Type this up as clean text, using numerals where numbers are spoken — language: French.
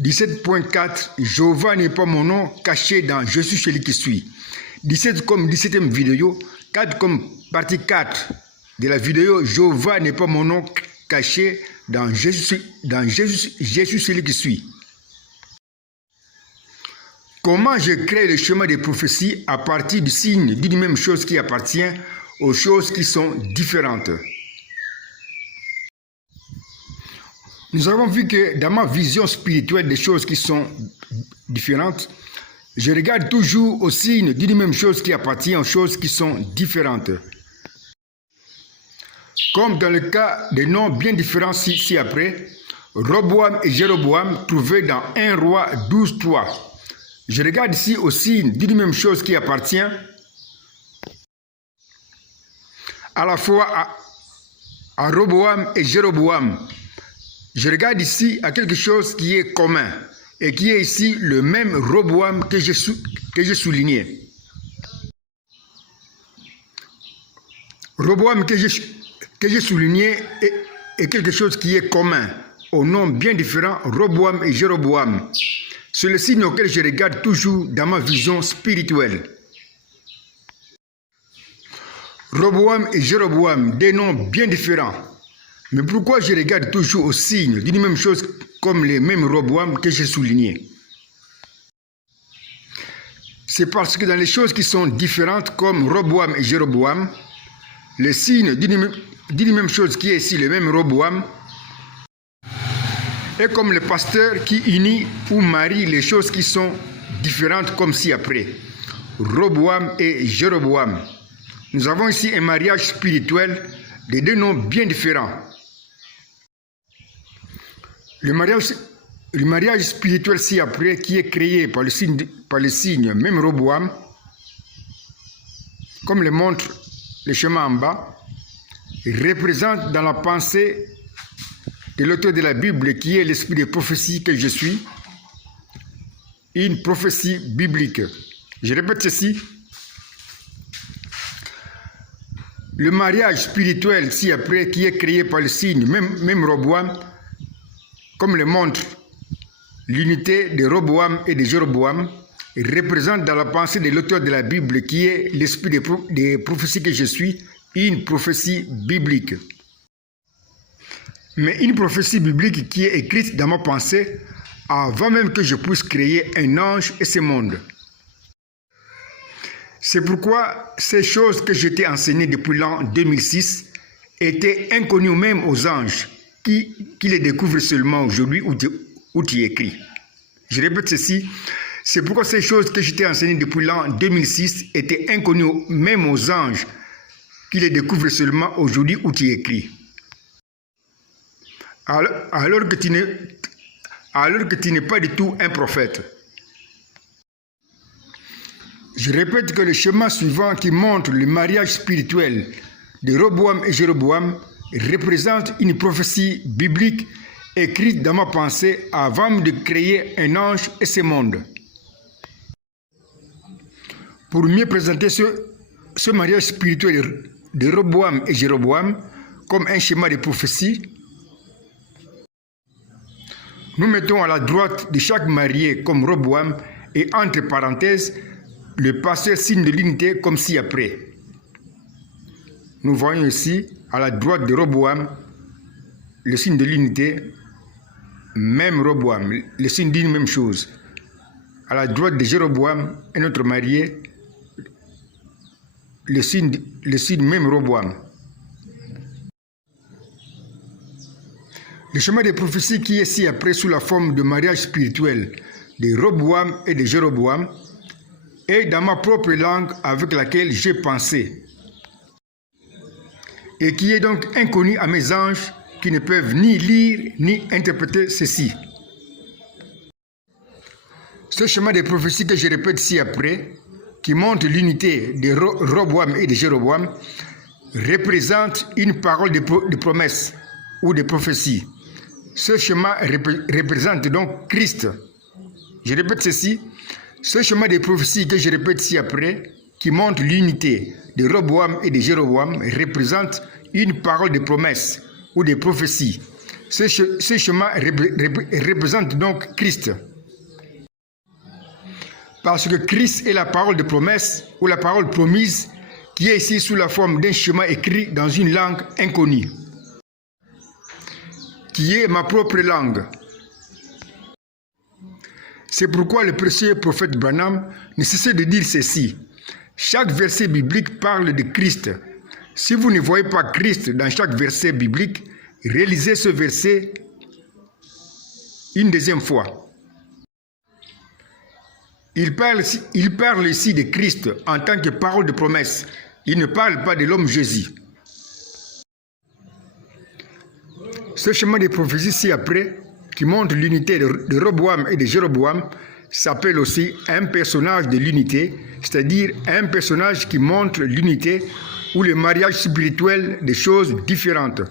17.4 Jéhovah n'est pas mon nom caché dans Je suis celui qui suis. 17 comme 17e vidéo, 4 comme partie 4 de la vidéo Jéhovah n'est pas mon nom caché dans Je suis celui qui suis. Comment je crée le chemin des prophéties à partir du signe d'une même chose qui appartient aux choses qui sont différentes. Nous avons vu que dans ma vision spirituelle des choses qui sont différentes, je regarde toujours au signe d'une même chose qui appartient aux choses qui sont différentes. Comme dans le cas des noms bien différents ci-après, Roboam et Jéroboam trouvés dans 1 Roi 12.3. Je regarde ici au signe d'une même chose qui appartient à la fois à Roboam et Jéroboam. Je regarde ici à quelque chose qui est commun et qui est ici le même Roboam que j'ai souligné. Roboam que j'ai souligné est quelque chose qui est commun au nom bien différent Roboam et Jéroboam. C'est le signe auquel je regarde toujours dans ma vision spirituelle. Roboam et Jéroboam, des noms bien différents. Mais pourquoi je regarde toujours au signe d'une même chose comme les mêmes Roboam que j'ai souligné? C'est parce que dans les choses qui sont différentes comme Roboam et Jéroboam, le signe d'une même chose qui est ici le même Roboam est comme le pasteur qui unit ou marie les choses qui sont différentes comme ci-après. Roboam et Jéroboam. Nous avons ici un mariage spirituel de deux noms bien différents. Le mariage spirituel ci-après qui est créé par le signe même Roboam, comme le montre le schéma en bas, représente dans la pensée de l'auteur de la Bible qui est l'esprit de prophétie que je suis, une prophétie biblique. Je répète ceci. Le mariage spirituel ci-après qui est créé par le signe même Roboam, comme le montre l'unité de Roboam et de Jéroboam, représente dans la pensée de l'auteur de la Bible qui est l'esprit des prophéties que je suis, une prophétie biblique. Mais une prophétie biblique qui est écrite dans ma pensée avant même que je puisse créer un ange et ce monde. C'est pourquoi ces choses que je t'ai enseignées depuis l'an 2006 étaient inconnues même aux anges qui les découvrent seulement aujourd'hui où tu écris. Je répète ceci, c'est pourquoi ces choses que je t'ai enseignées depuis l'an 2006 étaient inconnues même aux anges qui les découvrent seulement aujourd'hui où tu écris. Alors que tu n'es pas du tout un prophète. Je répète que le schéma suivant qui montre le mariage spirituel de Roboam et Jéroboam représente une prophétie biblique écrite dans ma pensée avant de créer un ange et ce monde. Pour mieux présenter ce mariage spirituel de Roboam et Jéroboam comme un schéma de prophétie, nous mettons à la droite de chaque marié comme Roboam et entre parenthèses le pasteur signe de l'unité comme ci-après. Nous voyons ici à la droite de Roboam le signe de l'unité, même Roboam, le signe d'une même chose. À la droite de Jéroboam, un autre marié, le signe même Roboam. Le chemin des prophéties qui est ci-après sous la forme de mariage spirituel de Roboam et de Jéroboam est dans ma propre langue avec laquelle j'ai pensé et qui est donc inconnu à mes anges qui ne peuvent ni lire ni interpréter ceci. Ce chemin des prophéties que je répète ci-après, qui montre l'unité de Roboam et de Jéroboam, représente une parole de promesse ou de prophétie. Ce schéma représente donc Christ. Je répète ceci. Ce schéma de prophétie que je répète ci-après, qui montre l'unité de Roboam et de Jéroboam, représente une parole de promesse ou de prophétie. Ce chemin représente donc Christ. Parce que Christ est la parole de promesse ou la parole promise qui est ici sous la forme d'un chemin écrit dans une langue inconnue, qui est ma propre langue. C'est pourquoi le précieux prophète Branham ne cessait de dire ceci. Chaque verset biblique parle de Christ. Si vous ne voyez pas Christ dans chaque verset biblique, réalisez ce verset une deuxième fois. Il parle ici de Christ en tant que parole de promesse. Il ne parle pas de l'homme Jésus. Ce chemin de prophétie ci-après, qui montre l'unité de Roboam et de Jéroboam, s'appelle aussi un personnage de l'unité, c'est-à-dire un personnage qui montre l'unité ou le mariage spirituel des choses différentes.